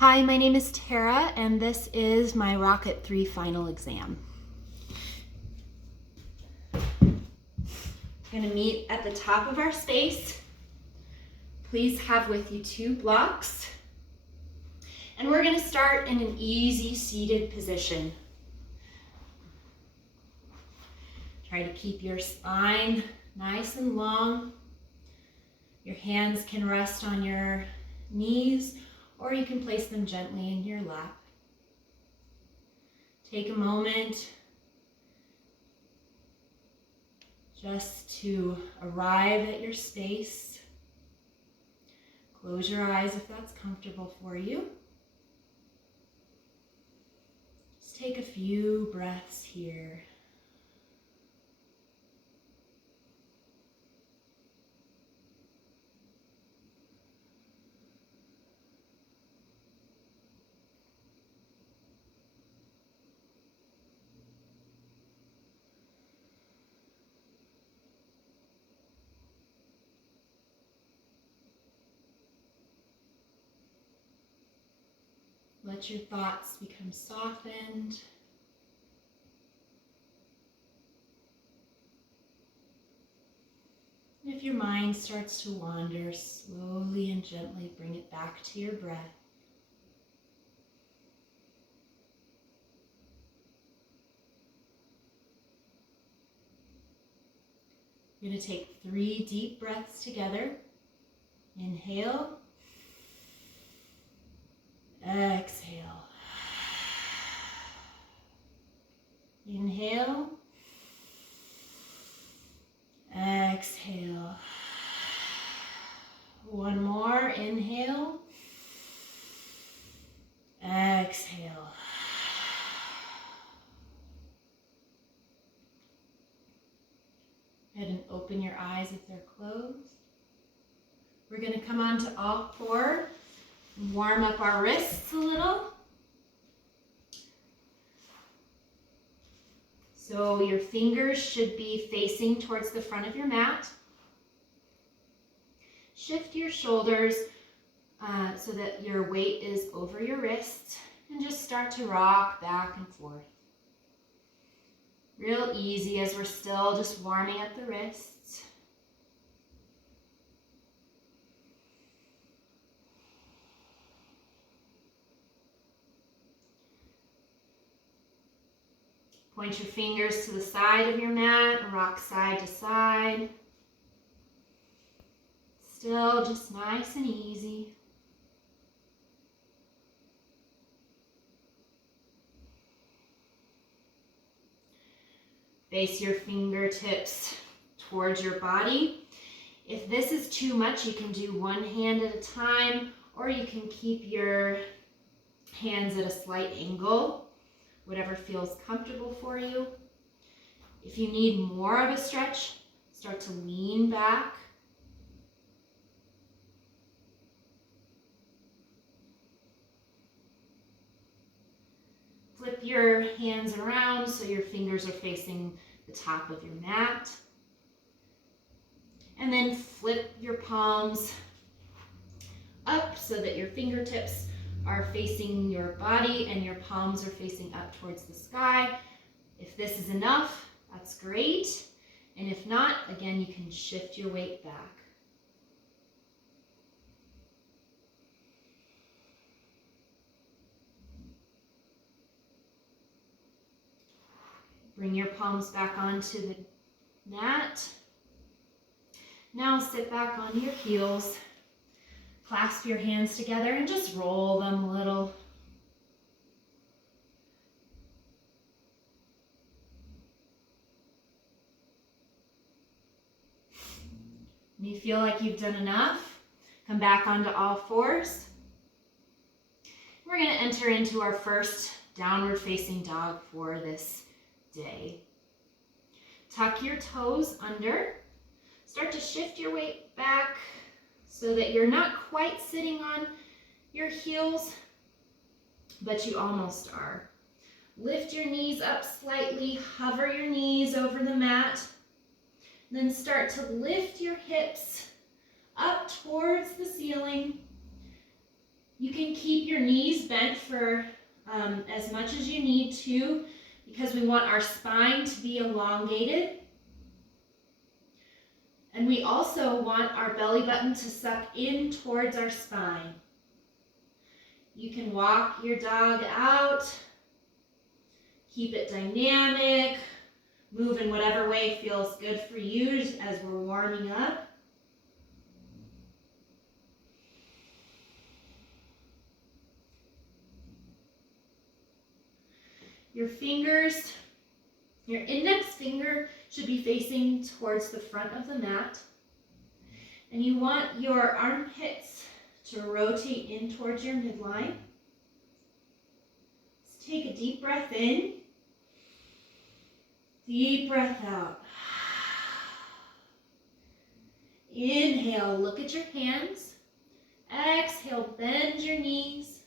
Hi, my name is Tara, and this is my Rocket 3 final exam. I'm going to meet at the top of our space. Please have with you 2 blocks. And we're going to start in an easy seated position. Try to keep your spine nice and long. Your hands can rest on your knees, or you can place them gently in your lap. Take a moment just to arrive at your space. Close your eyes if that's comfortable for you. Just take a few breaths here. Let your thoughts become softened. And if your mind starts to wander, slowly and gently bring it back to your breath. You're going to take 3 deep breaths together. Inhale. Exhale. Inhale. Exhale. One more. Inhale. Exhale. Go ahead and open your eyes if they're closed. We're going to come onto all 4 and warm up our wrists a little. So your fingers should be facing towards the front of your mat. Shift your shoulders so that your weight is over your wrists, and just start to rock back and forth. Real easy as we're still just warming up the wrists. Point your fingers to the side of your mat and rock side to side. Still just nice and easy. Face your fingertips towards your body. If this is too much, you can do one hand at a time, or you can keep your hands at a slight angle, whatever feels comfortable for you. If you need more of a stretch, start to lean back. Flip your hands around so your fingers are facing the top of your mat. And then flip your palms up so that your fingertips are facing your body and your palms are facing up towards the sky. If this is enough, that's great. And if not, again, you can shift your weight back. Bring your palms back onto the mat. Now sit back on your heels. Clasp your hands together and just roll them a little. When you feel like you've done enough, come back onto all 4s. We're going to enter into our first downward facing dog for this day. Tuck your toes under. Start to shift your weight back so that you're not quite sitting on your heels, but you almost are. Lift your knees up slightly, hover your knees over the mat, then start to lift your hips up towards the ceiling You can keep your knees bent for as much as you need to, because we want our spine to be elongated. And we also want our belly button to suck in towards our spine. You can walk your dog out, keep it dynamic, move in whatever way feels good for you as we're warming up. Your fingers, your index finger should be facing towards the front of the mat. And you want your armpits to rotate in towards your midline. Let's take a deep breath in. Deep breath out. Inhale, look at your hands. Exhale, bend your knees.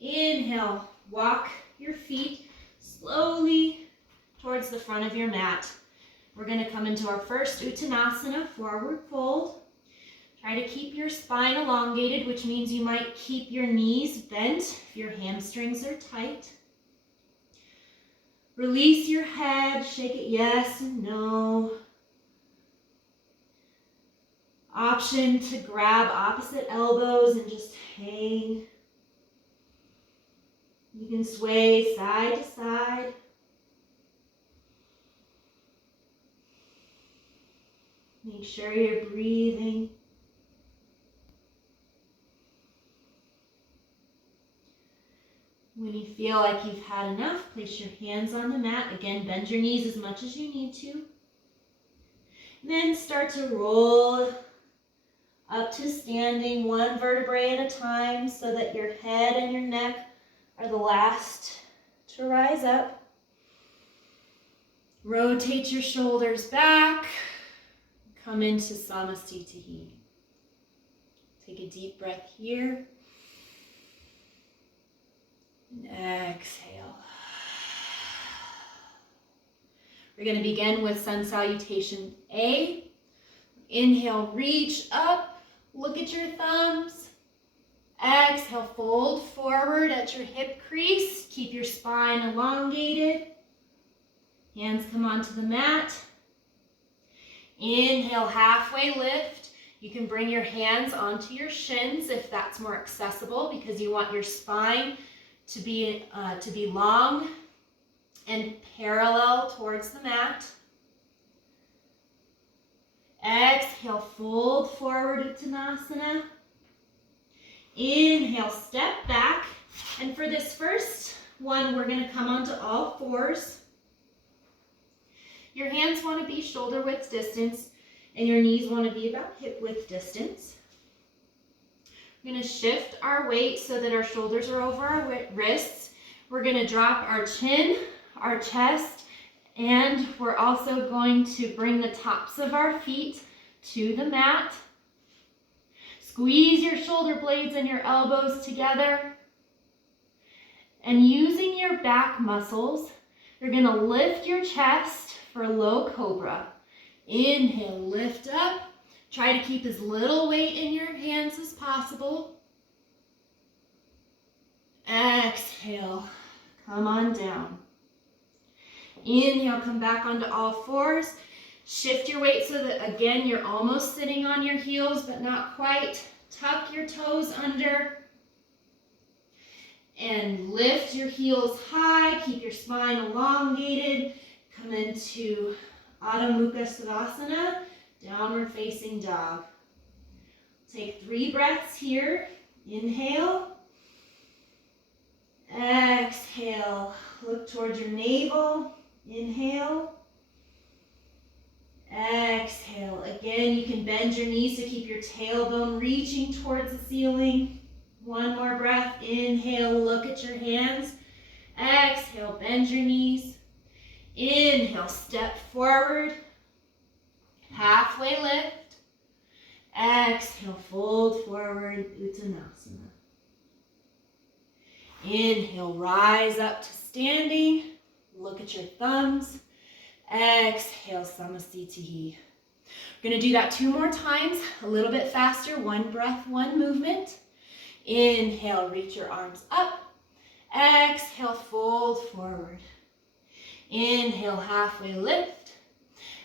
Inhale, walk your feet slowly towards the front of your mat. We're going to come into our first Uttanasana, forward fold. Try to keep your spine elongated, which means you might keep your knees bent if your hamstrings are tight. Release your head, shake it yes and no. Option to grab opposite elbows and just hang. You can sway side to side. Make sure you're breathing. When you feel like you've had enough, place your hands on the mat. Again, bend your knees as much as you need to. And then start to roll up to standing, one vertebrae at a time, so that your head and your neck are the last to rise up. Rotate your shoulders back. Come into Samasthiti. Take a deep breath here. And exhale. We're going to begin with Sun Salutation A. Inhale, reach up. Look at your thumbs. Exhale, fold forward at your hip crease. Keep your spine elongated. Hands come onto the mat. Inhale, halfway lift. You can bring your hands onto your shins if that's more accessible, because you want your spine to be long and parallel towards the mat. Exhale, fold forward Uttanasana. Inhale, step back. And for this first one, we're going to come onto all fours. Your hands want to be shoulder width distance, and your knees want to be about hip width distance. We're going to shift our weight so that our shoulders are over our wrists. We're going to drop our chin, our chest, and we're also going to bring the tops of our feet to the mat. Squeeze your shoulder blades and your elbows together. And using your back muscles, you're going to lift your chest for low cobra. Inhale, lift up. Try to keep as little weight in your hands as possible. Exhale, come on down. Inhale, come back onto all fours. Shift your weight so that, again, you're almost sitting on your heels, but not quite. Tuck your toes under. And lift your heels high. Keep your spine elongated. Come into Adho Mukha Savasana, downward facing dog. Take 3 breaths here. Inhale. Exhale. Look towards your navel. Inhale. Exhale. Again, you can bend your knees to keep your tailbone reaching towards the ceiling. One more breath. Inhale, look at your hands. Exhale, bend your knees. Inhale, step forward. Halfway lift. Exhale, fold forward, Uttanasana. Inhale, rise up to standing. Look at your thumbs. Exhale, Samasthiti. We're going to do that 2 more times, a little bit faster. 1 breath, 1 movement. Inhale, reach your arms up. Exhale, fold forward. Inhale, halfway lift.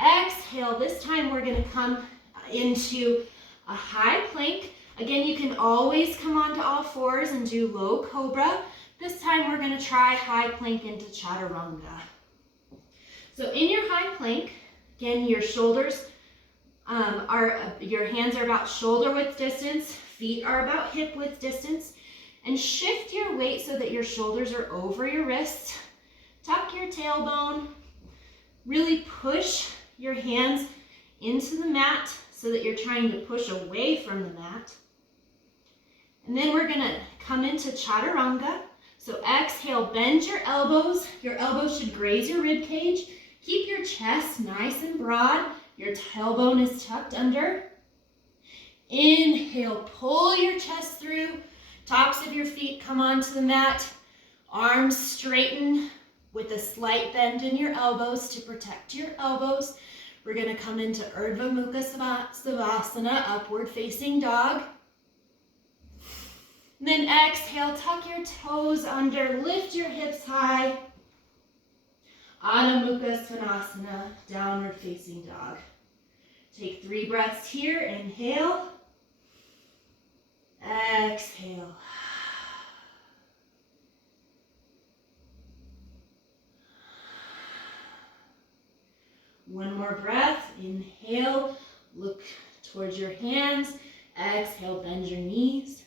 Exhale, this time we're gonna come into a high plank. Again, you can always come onto all fours and do low cobra. This time we're gonna try high plank into chaturanga. So in your high plank, again, your shoulders your hands are about shoulder width distance, feet are about hip width distance, and shift your weight so that your shoulders are over your wrists. Tuck your tailbone, really push your hands into the mat so that you're trying to push away from the mat. And then we're gonna come into chaturanga. So exhale, bend your elbows. Your elbows should graze your rib cage. Keep your chest nice and broad. Your tailbone is tucked under. Inhale, pull your chest through. Tops of your feet come onto the mat. Arms straighten with a slight bend in your elbows to protect your elbows. We're gonna come into Urdhva Mukha Savasana, upward facing dog. And then exhale, tuck your toes under, lift your hips high. Adho Mukha Svanasana, downward facing dog. Take 3 breaths here, inhale. Exhale. One more breath, inhale, look towards your hands. Exhale, bend your knees.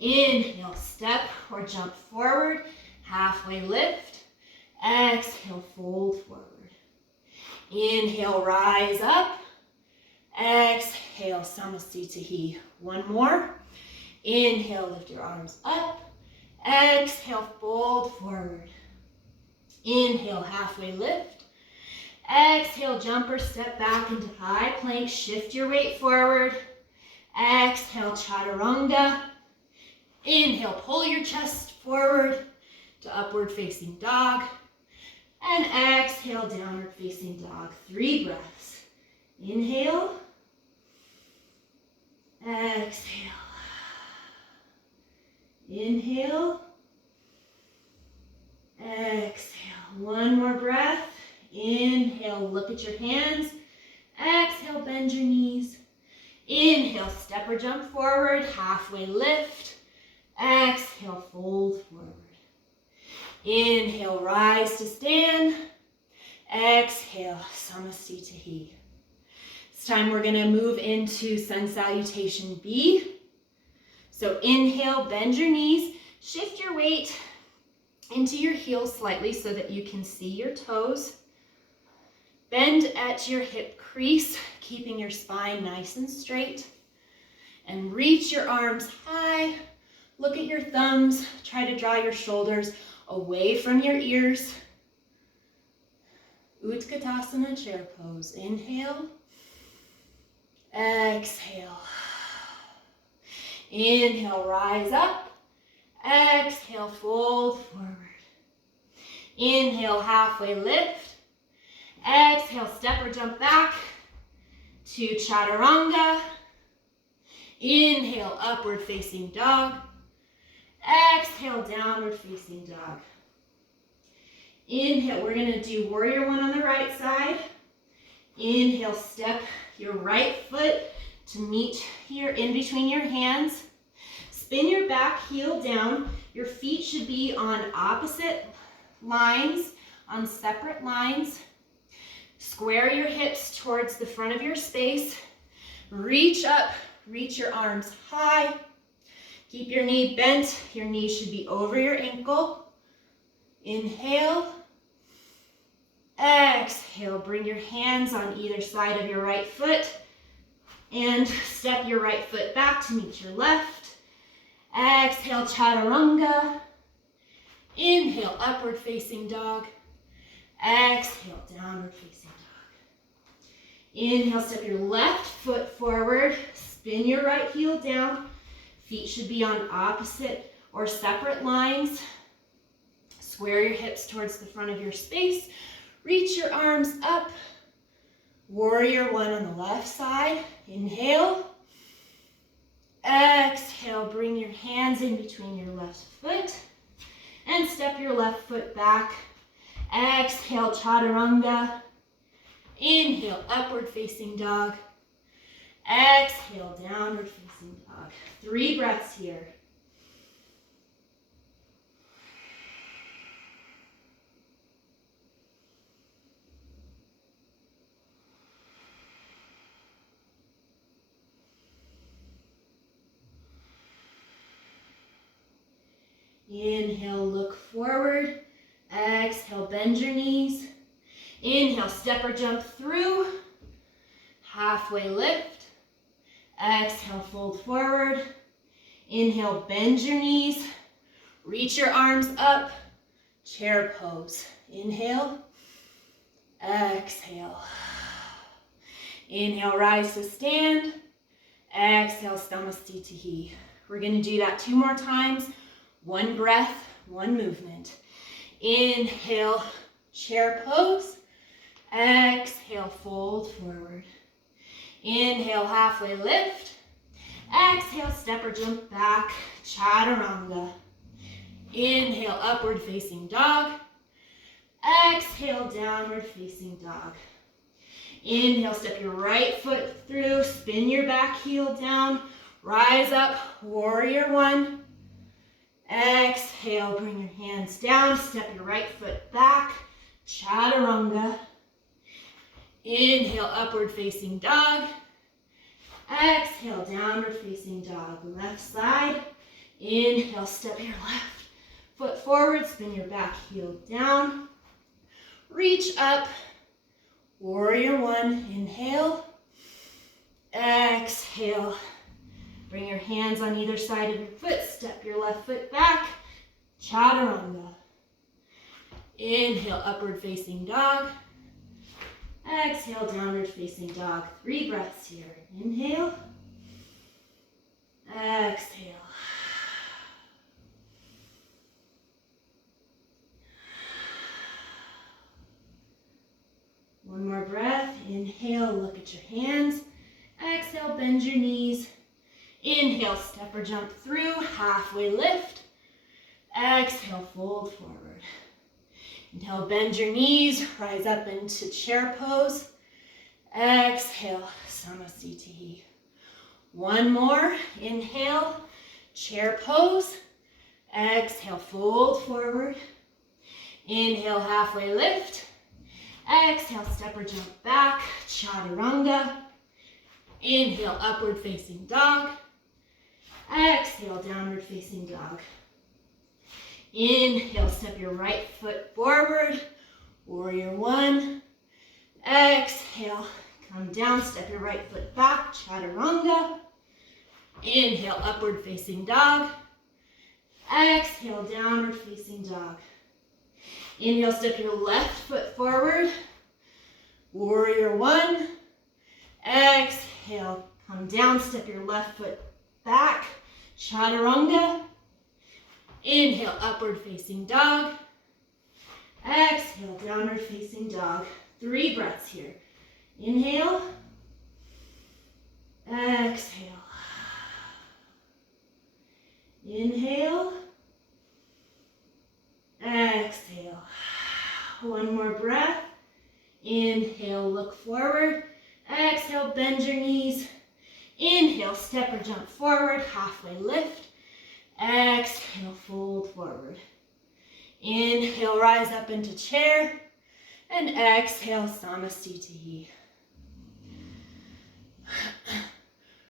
Inhale, step or jump forward, halfway lift. Exhale, fold forward. Inhale, rise up. Exhale, Samasthiti. One more. Inhale, lift your arms up. Exhale, fold forward. Inhale, halfway lift. Exhale, jump or step back into high plank. Shift your weight forward. Exhale, chaturanga. Inhale, pull your chest forward to upward facing dog. And exhale, downward facing dog. 3 breaths. Inhale. Exhale. Inhale. Exhale. One more breath. Inhale, look at your hands. Exhale, bend your knees. Inhale, step or jump forward, halfway lift. Exhale, fold forward. Inhale, rise to stand. Exhale, Samasthiti. This time we're gonna move into Sun Salutation B. So inhale, bend your knees, shift your weight into your heels slightly so that you can see your toes. Bend at your hip crease, keeping your spine nice and straight. And reach your arms high. Look at your thumbs. Try to draw your shoulders away from your ears. Utkatasana, chair pose. Inhale. Exhale. Inhale, rise up. Exhale, fold forward. Inhale, halfway lift. Exhale, step or jump back to chaturanga. Inhale, upward facing dog. Exhale, downward facing dog. Inhale, we're gonna do warrior one on the right side. Inhale, step your right foot to meet here in between your hands. Spin your back heel down. Your feet should be on opposite lines, on separate lines. Square your hips towards the front of your space. Reach up, reach your arms high. Keep your knee bent. Your knee should be over your ankle. Inhale. Exhale, bring your hands on either side of your right foot and step your right foot back to meet your left. Exhale, chaturanga. Inhale, upward facing dog. Exhale, downward facing dog. Inhale, step your left foot forward. Spin your right heel down. Feet should be on opposite or separate lines. Square your hips towards the front of your space. Reach your arms up. Warrior one on the left side. Inhale. Exhale, bring your hands in between your left foot and step your left foot back. Exhale, chaturanga. Inhale, upward facing dog. Exhale, downward facing dog. 3 breaths here. Inhale, look forward. Exhale, bend your knees. Inhale, step or jump through. Halfway lift. Exhale, fold forward. Inhale, bend your knees. Reach your arms up. Chair pose. Inhale. Exhale. Inhale, rise to stand. Exhale, Samasthiti. We're going to do that 2 more times. 1 breath, 1 movement. Inhale, chair pose. Exhale, fold forward. Inhale, halfway lift. Exhale, step or jump back, chaturanga. Inhale, upward facing dog. Exhale, downward facing dog. Inhale, step your right foot through, spin your back heel down, rise up, warrior 1. Exhale, bring your hands down, step your right foot back, chaturanga. Inhale, upward facing dog. Exhale, downward facing dog. Left side. Inhale, step your left foot forward, spin your back heel down. Reach up, warrior 1, inhale. Exhale. Bring your hands on either side of your foot. Step your left foot back. Chaturanga. Inhale, upward facing dog. Exhale, downward facing dog. 3 breaths here. Inhale. Exhale. One more breath. Inhale, look at your hands. Exhale, bend your knees. Inhale, step or jump through, halfway lift. Exhale, fold forward. Inhale, bend your knees, rise up into chair pose. Exhale, Samasthiti. 1 more, inhale, chair pose. Exhale, fold forward. Inhale, halfway lift. Exhale, step or jump back, chaturanga. Inhale, upward facing dog. Exhale, downward facing dog. Inhale, step your right foot forward, warrior 1. Exhale, come down, step your right foot back, chaturanga. Inhale, upward facing dog. Exhale, downward facing dog. Inhale, step your left foot forward, warrior 1. Exhale, come down, step your left foot back, chaturanga. Inhale, upward facing dog. Exhale, downward facing dog. 3 breaths here. Inhale. Exhale. Inhale. Exhale. 1 more breath. Inhale, look forward. Exhale, bend your knees. Inhale, step or jump forward, halfway lift. Exhale, fold forward. Inhale, rise up into chair. And exhale, Samasthiti.